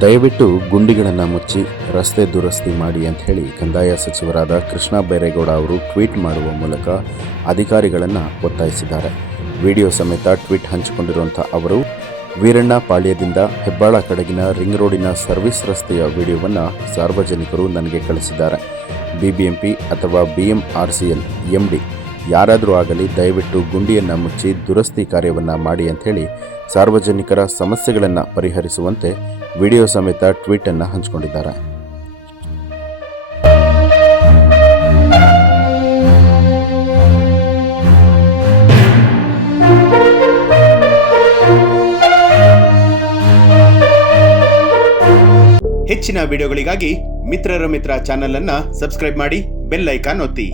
ದಯವಿಟ್ಟು ಗುಂಡಿಗಳನ್ನು ಮುಚ್ಚಿ ರಸ್ತೆ ದುರಸ್ತಿ ಮಾಡಿ ಅಂತ ಹೇಳಿ ಕಂದಾಯ ಸಚಿವರಾದ ಕೃಷ್ಣ ಬೈರೇಗೌಡ ಅವರು ಟ್ವೀಟ್ ಮಾಡುವ ಮೂಲಕ ಅಧಿಕಾರಿಗಳನ್ನು ಒತ್ತಾಯಿಸಿದ್ದಾರೆ. ವಿಡಿಯೋ ಸಮೇತ ಟ್ವೀಟ್ ಹಂಚಿಕೊಂಡಿರುವಂಥ ಅವರು, ವೀರಣ್ಣ ಪಾಳ್ಯದಿಂದ ಹೆಬ್ಬಾಳ ಕಡೆಗಿನ ರಿಂಗ್ ರೋಡಿನ ಸರ್ವಿಸ್ ರಸ್ತೆಯ ವಿಡಿಯೋವನ್ನು ಸಾರ್ವಜನಿಕರು ನನಗೆ ಕಳಿಸಿದ್ದಾರೆ. ಬಿಬಿಎಂಪಿ ಅಥವಾ ಬಿಎಂಆರ್ಸಿಎಲ್, ಎಂಡಿ ಯಾರಾದರೂ ಆಗಲಿ ದಯವಿಟ್ಟು ಗುಂಡಿಯನ್ನು ಮುಚ್ಚಿ ದುರಸ್ತಿ ಕಾರ್ಯವನ್ನು ಮಾಡಿ ಅಂಥೇಳಿ ಸಾರ್ವಜನಿಕರ ಸಮಸ್ಯೆಗಳನ್ನು ಪರಿಹರಿಸುವಂತೆ ವಿಡಿಯೋ ಸಮೇತ ಟ್ವೀಟನ್ನು ಹಂಚಿಕೊಂಡಿದ್ದಾರೆ. ಹೆಚ್ಚಿನ ವಿಡಿಯೋಗಳಿಗಾಗಿ ಮಿತ್ರರ ಮಿತ್ರ ಚಾನೆಲ್ ಅನ್ನ ಸಬ್ಸ್ಕ್ರೈಬ್ ಮಾಡಿ ಬೆಲ್ ಐಕಾನ್ ಒತ್ತಿ.